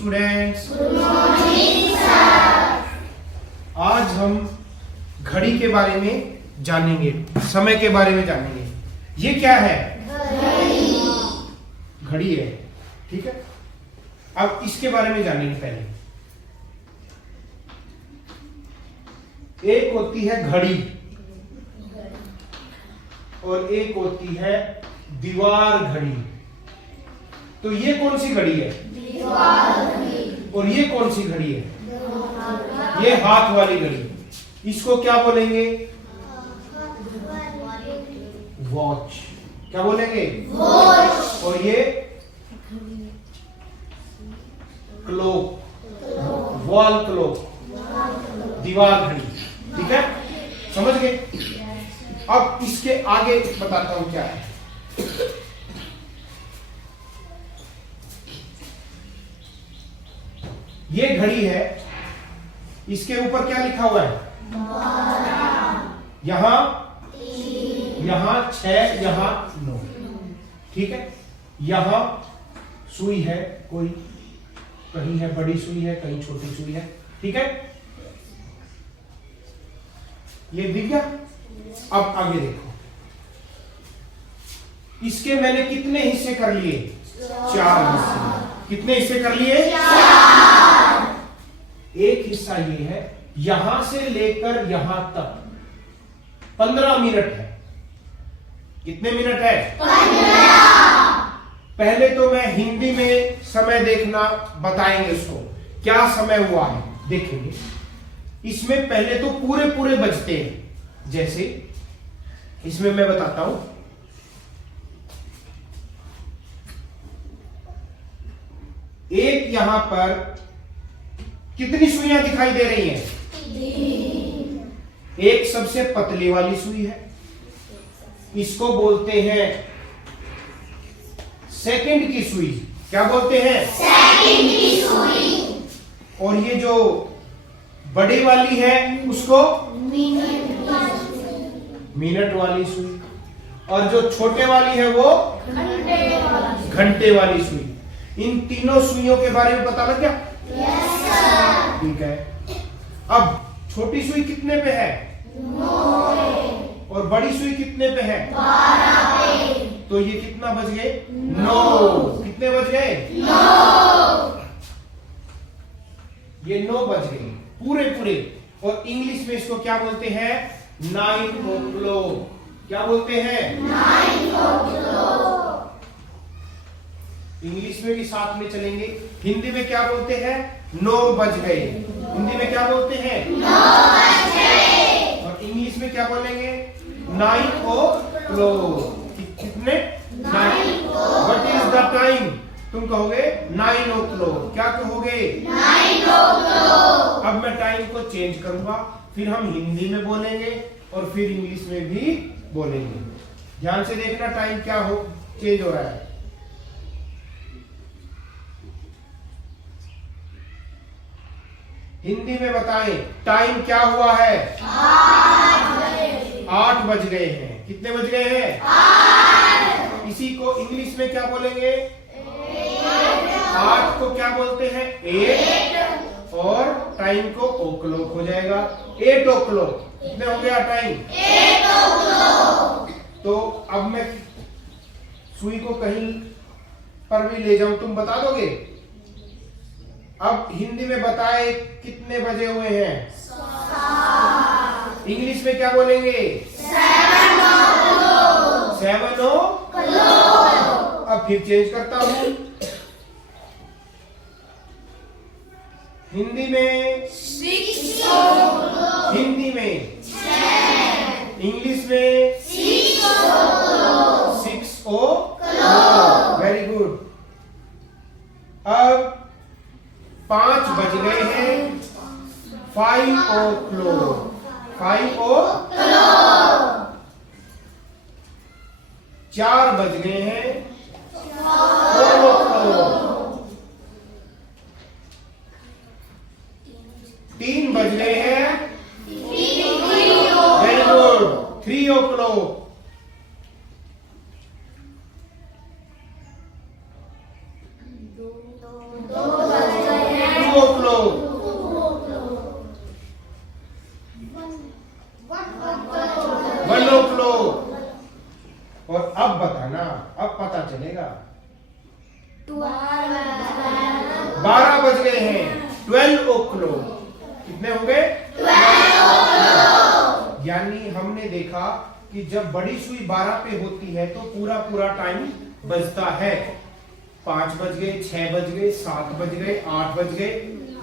Students. Good morning sir. आज हम घड़ी के बारे में जानेंगे, समय के बारे में जानेंगे। ये क्या है? घड़ी है, ठीक है। अब इसके बारे में जानेंगे। पहले एक होती है घड़ी और एक होती है दीवार घड़ी। तो ये कौन सी घड़ी है? दीवार घड़ी। और ये कौन सी घड़ी है? ये हाथ वाली घड़ी। इसको क्या बोलेंगे? वॉच। क्या बोलेंगे? वॉच। और ये क्लॉक, वॉल क्लॉक, दीवार घड़ी। ठीक है, समझ गए? अब इसके आगे बताता हूं क्या है। ये घड़ी है, इसके ऊपर क्या लिखा हुआ है? यहां 6, यहां 9। ठीक है, यहां सुई है, कोई कहीं है बड़ी सुई है, कहीं छोटी सुई है। ठीक है, ये दिख गया। अब आगे देखो, इसके मैंने कितने हिस्से कर लिए? 4 हिस्से। कितने हिस्से कर लिए? 4। एक हिस्सा ये है, यहां से लेकर यहां तक 15 मिनट है। कितने मिनट है? 15। पहले तो मैं हिंदी में समय देखना बताएंगे उसको, क्या समय हुआ है देखेंगे। इसमें पहले तो पूरे पूरे बजते हैं। जैसे इसमें मैं बताता हूं, एक यहां पर कितनी सुइयां दिखाई दे रही हैं? 3। एक सबसे पतली वाली सुई है, इसको बोलते हैं सेकंड की सुई। क्या बोलते हैं? सेकंड की सुई। और ये जो बड़ी वाली है उसको मिनट वाली सुई। और जो छोटे वाली है वो घंटे वाली सुई। इन तीनों सुइयों के बारे में पता लग गया? Yes sir. ठीक है, अब छोटी सुई कितने पे है? 9। और बड़ी सुई कितने पे है? 12 पे। तो ये कितना बज गए? 9। कितने बज गए? 9। ये 9 बज गए पूरे पूरे। और इंग्लिश में इसको क्या बोलते हैं? 9 o'clock। क्या बोलते हैं? 9 o'clock। इंग्लिश में भी साथ में चलेंगे। हिंदी में क्या बोलते हैं? 9 बज गए। हिंदी में क्या बोलते हैं? 9 बज गए। और इंग्लिश में क्या बोलेंगे? 9 o'clock। कितने? 9। What is the time? तुम कहोगे 9 o'clock। क्या कहोगे? 9 o'clock। अब मैं टाइम को चेंज करूंगा, फिर हम हिंदी में बोलेंगे और फिर इंग्लिश में भी बोलेंगे। ध्यान से देखना टाइम क्या हो चेंज हो रहा है। हिंदी में बताएं टाइम क्या हुआ है? 8 बज गए हैं। कितने बज गए हैं? 8। इसी को इंग्लिश में क्या बोलेंगे? 8 को क्या बोलते हैं? 8। और टाइम को o'clock हो जाएगा। 8 o'clock। कितने हो गया टाइम? 8 o'clock। तो अब मैं सुई को कहीं पर भी ले जाऊं, तुम बता दोगे? अब हिंदी में बताए कितने बजे हुए हैं? 7। इंग्लिश में क्या बोलेंगे? 7 o'clock। 7 o'clock। अब फिर चेंज करता हूं, हिंदी में 6 o'clock। हिंदी में 10। इंग्लिश में 6 o'clock। 6 o'clock। Very good. अब 5 बज गए हैं। 5 o'clock। 5 o'clock। 4 बज गए हैं। 4 o'clock। 3 बज गए हैं। Very good. 3 o'clock। 2 बज गए o'clock, 1 o'clock। और अब बताना, अब पता चलेगा 12 बज गए हैं, 12 o'clock। कितने हो गए? 12। यानी हमने देखा कि जब बड़ी सुई 12 पे होती है तो पूरा पूरा टाइम बजता है। 5 बज गए, 6 बज गए, 7 बज गए, 8 बज गए,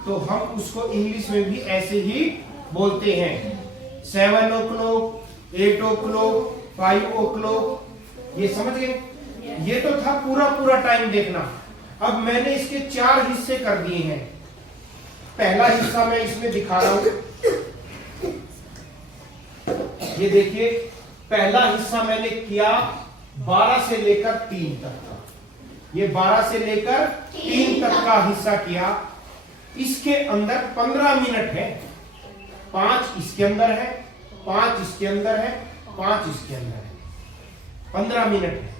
तो हम उसको इंग्लिश में भी ऐसे ही बोलते हैं। 7 o'clock, 8 o'clock, 5 o'clock। ये समझ गए? ये तो था पूरा पूरा टाइम देखना। अब मैंने इसके 4 हिस्से कर दिए हैं। पहला हिस्सा मैं इसमें दिखा रहा हूं। ये देखिए, पहला हिस्सा मैंने किया 12 से लेकर 3 तक का। ये 12 से लेकर 3 तक का हिस्सा किया। इसके अंदर 15 मिनट है। 5 इसके अंदर है, 5 इसके अंदर है, 5 इसके अंदर है। 15 मिनट है।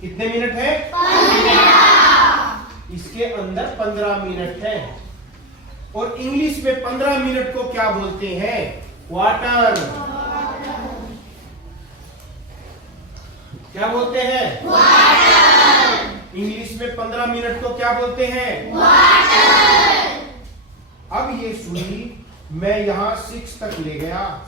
कितने मिनट है? 15। इसके अंदर 15 मिनट है। और इंग्लिश में 15 मिनट को क्या बोलते हैं? क्वार्टर। क्या बोलते हैं? क्वार्टर। इंग्लिश में 15 मिनट को क्या बोलते हैं? क्वार्टर। अब ये सुई मैं यहां 6 तक ले गया,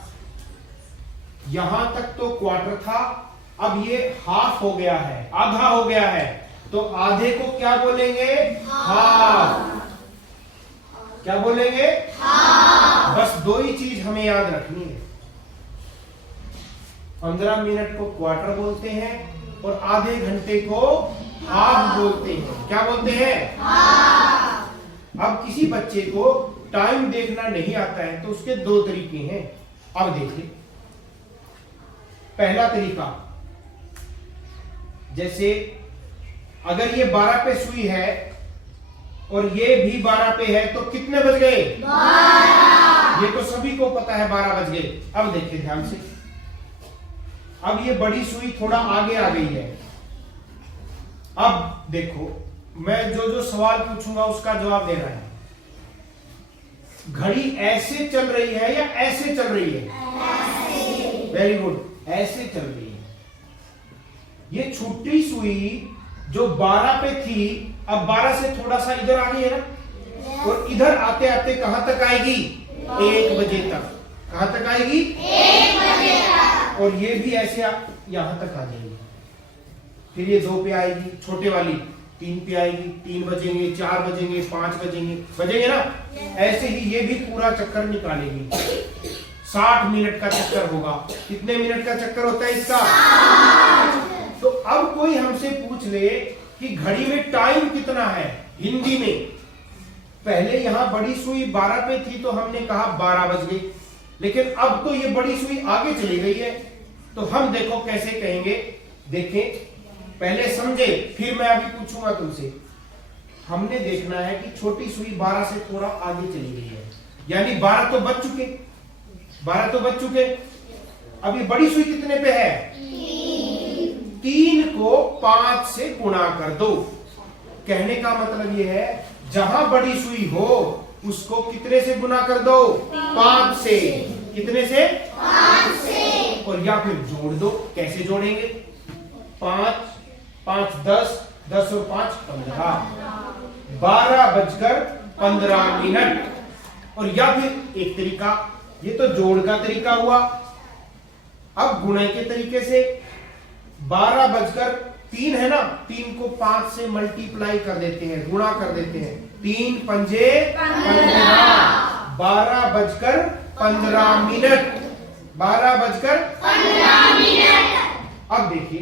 यहां तक तो क्वार्टर था। अब ये हाफ हो गया है, आधा हो गया है, तो आधे को क्या बोलेंगे? हाफ। क्या बोलेंगे? हाफ। बस 2 ही चीज हमें याद रखनी है। 15 मिनट को क्वार्टर बोलते हैं और आधे घंटे को हाफ बोलते हैं। क्या बोलते हैं? हाफ। अब किसी बच्चे को टाइम देखना नहीं आता है तो उसके 2 तरीके हैं। अब देखिए, पहला तरीका, जैसे अगर ये 12 पे सुई है और ये भी 12 पे है तो कितने बज गए? 12। ये तो सभी को पता है 12 बज गए। अब देखिए ध्यान से, अब ये बड़ी सुई थोड़ा आगे आ गई है। अब देखो, मैं जो जो सवाल पूछूंगा उसका जवाब देना है। घड़ी ऐसे चल रही है या ऐसे चल रही है? ऐसे। वेरी गुड, ऐसे चल रही है। ये छोटी सुई जो 12 पे थी, अब 12 से थोड़ा सा इधर आ गई है ना, और इधर आते आते कहां तक आएगी? 1 बजे तक। कहां तक आएगी? 1 बजे तक। और ये भी ऐसे यहां तक आ जाएगी। फिर ये 2 पे आएगी, छोटे वाली 3 पे आएगी, 3 बजेंगे, 4 बजेंगे, 5 बजेंगे, बजेंगे ना। ऐसे ही ये भी पूरा चक्कर निकालेगी। 60 मिनट का चक्कर होगा। कितने मिनट का चक्कर होता है इसका? 60। तो अब कोई हमसे पूछ ले कि घड़ी में टाइम कितना है हिंदी में। पहले यहां बड़ी सुई 12 पे थी तो हमने कहा 12 बज गई, लेकिन अब तो ये बड़ी सुई आगे चली गई है, तो हम देखो कैसे कहेंगे। देखें, पहले समझे, फिर मैं अभी पूछूंगा तुमसे। हमने देखना है कि छोटी सुई 12 से थोड़ा आगे चली गई है, यानी 12 तो बज चुके, 12 तो बज चुके। अब ये बड़ी सुई कितने पे है? 3 को 5 से गुणा कर दो। कहने का मतलब ये है, जहां बड़ी सुई हो उसको कितने से गुना कर दो? 5 से। कितने से? 5 से। और या फिर जोड़ दो। कैसे जोड़ेंगे? 5, 5 10, 10 और 5 15, 12 बजकर 15 मिनट। और या फिर एक तरीका, ये तो जोड़ का तरीका हुआ। अब गुणे के तरीके से 12 बजकर 3 है ना, 3 को 5 से मल्टीप्लाई कर देते हैं, गुणा कर देते हैं। 3 पंजे 15, 12 बजकर 15 मिनट, 12 बजकर 15 मिनट। अब देखिए,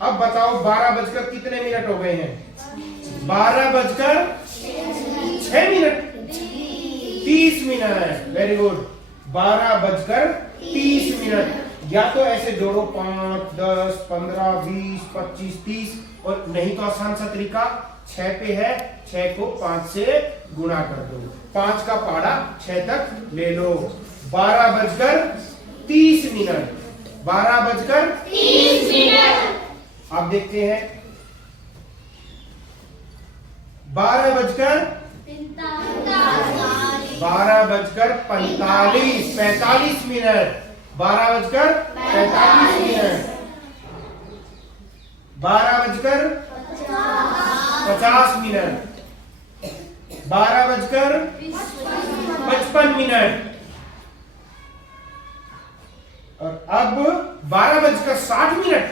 अब बताओ 12 बजकर कितने मिनट हो गए हैं? 12 बजकर 6 मिनट, 30 मिनट। वेरी गुड, 12 बजकर 30 मिनट। या तो ऐसे जोड़ो 5, 10, 15, 20, 25, 30, और नहीं तो आसान सा तरीका, 6 पे है, 6 को 5 से गुणा कर दो, 5 का पहाड़ा 6 तक ले लो। 12 बजकर 30 मिनट, 12 बजकर 30 मिनट। अब देखते हैं 12 बजकर 12:45 45 मिनट 12:45 मिनट 12:50 मिनट 12:55 मिनट और अब 12:60 मिनट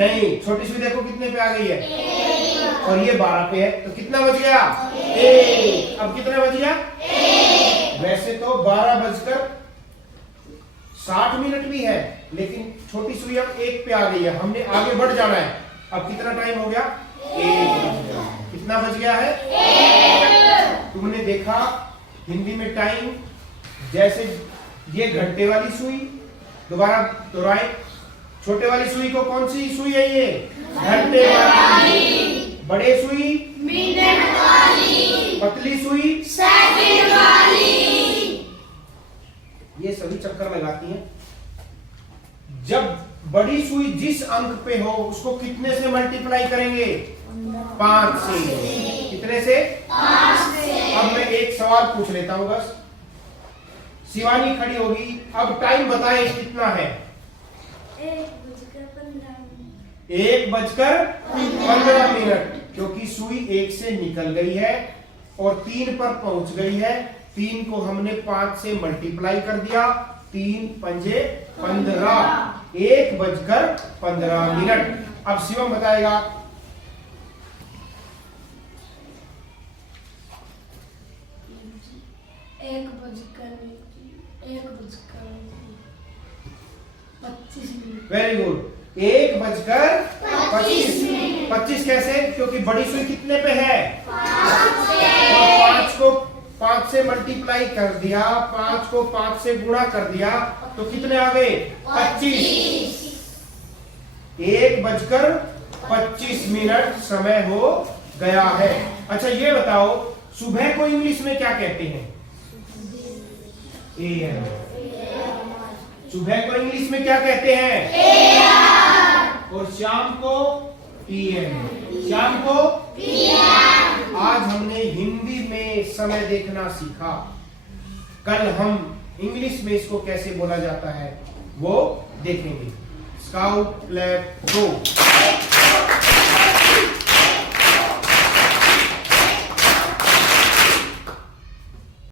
नहीं, छोटी सुई देखो कितने पे आ गई है और ये 12 पे है, तो कितना बज गया? 1। अब कितना बज गया? 1। वैसे तो 12:60 मिनट भी है, लेकिन छोटी सुई अब 1 पे आ गई है, हमने आगे बढ़ जाना है। अब कितना टाइम हो गया? 1। कितना बज गया है? 1। तुमने देखा हिंदी में टाइम, जैसे ये घंटे वाली सुई, दोबारा दोहराए, छोटे वाली सुई को कौन सी सुई है? ये घंटे वाली। बड़े सुई मिनट वाली। पतली सुई सेकंड वाली। ये सभी चक्कर लगाती हैं। जब बड़ी सुई जिस अंक पे हो उसको कितने से मल्टीप्लाई करेंगे? 5 से। कितने से? 5 से। अब मैं एक सवाल पूछ लेता हूं बस। शिवानी खड़ी होगी, अब टाइम बताए कितना है? 1:15 मिनट, क्योंकि सुई 1 से निकल गई है और 3 पर पहुंच गई है। 3 को हमने 5 से मल्टीप्लाई कर दिया, 3 पंजे 15। 1:15 मिनट। अब शिवम बताएगा। Very good. 1:25 कैसे? क्योंकि बड़ी सुई कितने पे है? 5 से। और 5 को 5 से मल्टीप्लाई कर दिया, 5 को 5 से गुणा कर दिया, तो कितने आ गए? 25। 1:25 मिनट समय हो गया है। अच्छा ये बताओ, सुबह को इंग्लिश में क्या कहते हैं? AM। सुबह को इंग्लिश में क्या कहते हैं? AM। और शाम को PM। शाम को PM। आज हमने हिंदी में समय देखना सीखा। कल हम इंग्लिश में इसको कैसे बोला जाता है वो देखेंगे। स्काउट, क्लैप, गो।